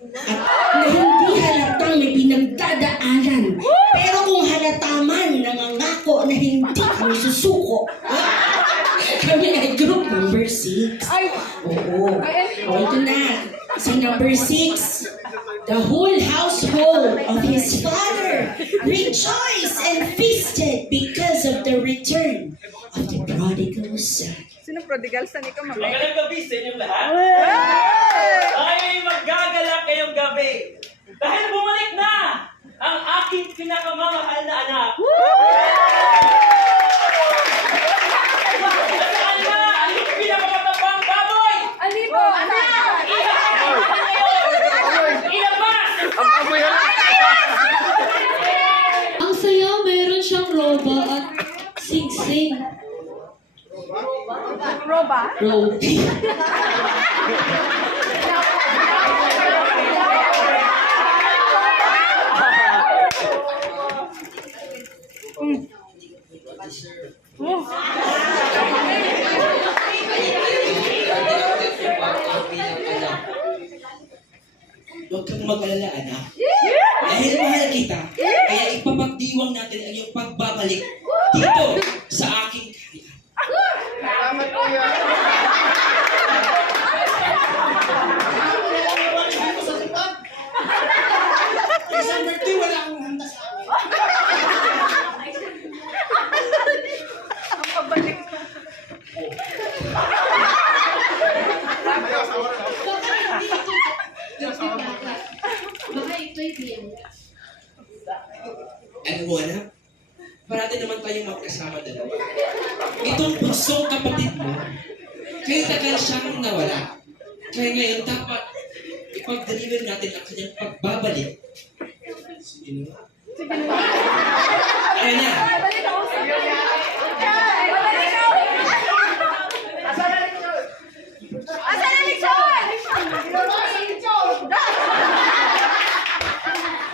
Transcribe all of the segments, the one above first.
At na hindi halatang may pinagdadaanan. Pero kung halata man, nangangako na hindi kami susuko. Kami ay group number 6. Oo. O, ito na. Sa number 6, the whole household of his father rejoiced and feasted because of the return of the prodigal son. Sino prodigal son? Ikaw, mama? Magandang gabi sa inyong lahat. Ay, magagalak kayong gabi. Dahil bumalik na ang aking pinakamamahal na anak. Nasaan na ang pinakamatapang baboy? Ani po, anak! Ilabas! Ang saya, meron siyang roba at sing-sing. Roba? Roby. Huwag kang mag-alala, anak. Dahil mahal kita, kaya ipapagdiwang natin ang iyong pagbabalik dito sa aking kaharian. December 2, wala akong handa sa akin. Ang pabalik. Baka ito'y biyang. Alam mo, anak, parati naman tayong magkasama dalawa. Itong punsong kapatid mo, kaya tagal siyang nawala. Kaya ngayon, dapat ipag-deliver natin ang kanyang pagbabalik. Sige na. Ayan na. Asan ang lechon?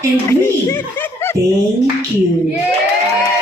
And we thank you. Yeah!